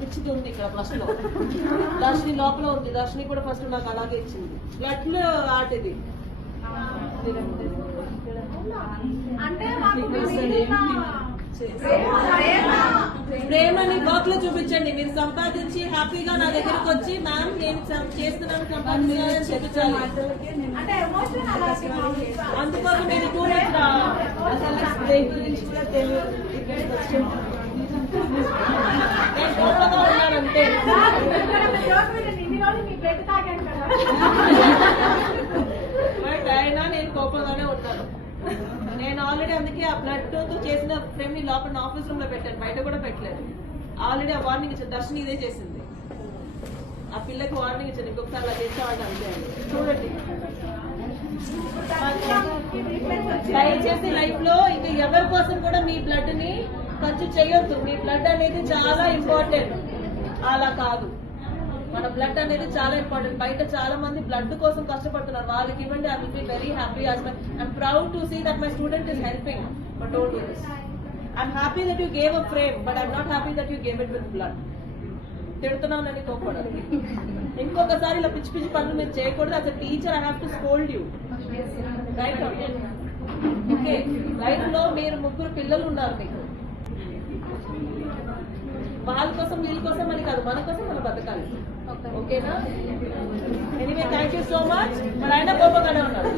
పిచ్చిది ఉంది ఇక్కడ ఫస్ట్ లో. దర్శని లోపల ఉంది, దర్శని కూడా ఫస్ట్ నాకు అలాగే ఇచ్చింది. బ్లడ్ లో ఆర్ట్ ఇది. ప్రేమని వర్క్ లో చూపించండి. మీరు సంపాదించి హ్యాపీగా నా దగ్గరకు వచ్చి మ్యామ్ నేను చేస్తున్నాను సంపాదించాలని చూపించాలి. అందుకోసం మీరు 2 మంత్స్ గురించి కూడా తెలియదు. నేను కోపంగా ఉన్నాను అంతే. బట్ అయినా నేను కోపంగానే ఉంటాను. నేను ఆల్రెడీ అందుకే ఆ బ్లడ్ తో చేసిన ఫ్రేమ్ ని లోపల ఆఫీస్ రూమ్ లో పెట్టాను, బయట కూడా పెట్టలేదు. ఆల్రెడీ ఆ వార్నింగ్ ఇచ్చాను. దర్శని ఇదే చేసింది. ఆ పిల్లకి వార్నింగ్ ఇచ్చాను, ఇంకొకసారి అలా చేసేవాడిని అంతే. చూడండి, దయచేసి లైఫ్ లో ఇక ఎవరి కోసం కూడా మీ బ్లడ్ ని ఖర్చు చేయొద్దు. మీ బ్లడ్ అనేది చాలా ఇంపార్టెంట్. అలా కాదు, మన బ్లడ్ అనేది చాలా ఇంపార్టెంట్. బయట చాలా మంది బ్లడ్ కోసం కష్టపడుతున్నారు, వాళ్ళకి ఇవ్వండి. I will be very happy. I'm proud to see that my student is helping. But don't do this. I'm happy that you gave a frame, but I'm not happy that you gave it with blood. తిడుతున్నానని కోపడదు. ఇంకొకసారి ఇలా పిచ్చి పిచ్చి పనులు మీరు చేయకూడదు. As a teacher I have to scold you. Right? Okay, life లో మీరు 3 పిల్లలు ఉన్నారు మీకు. వాళ్ళ కోసం వీళ్ళ కోసం అని కాదు, మన కోసం మనం బతకాలి. ఓకేనా? Anyway, thank you so much. మరి ఆయన కోపంగానే ఉన్నాడు.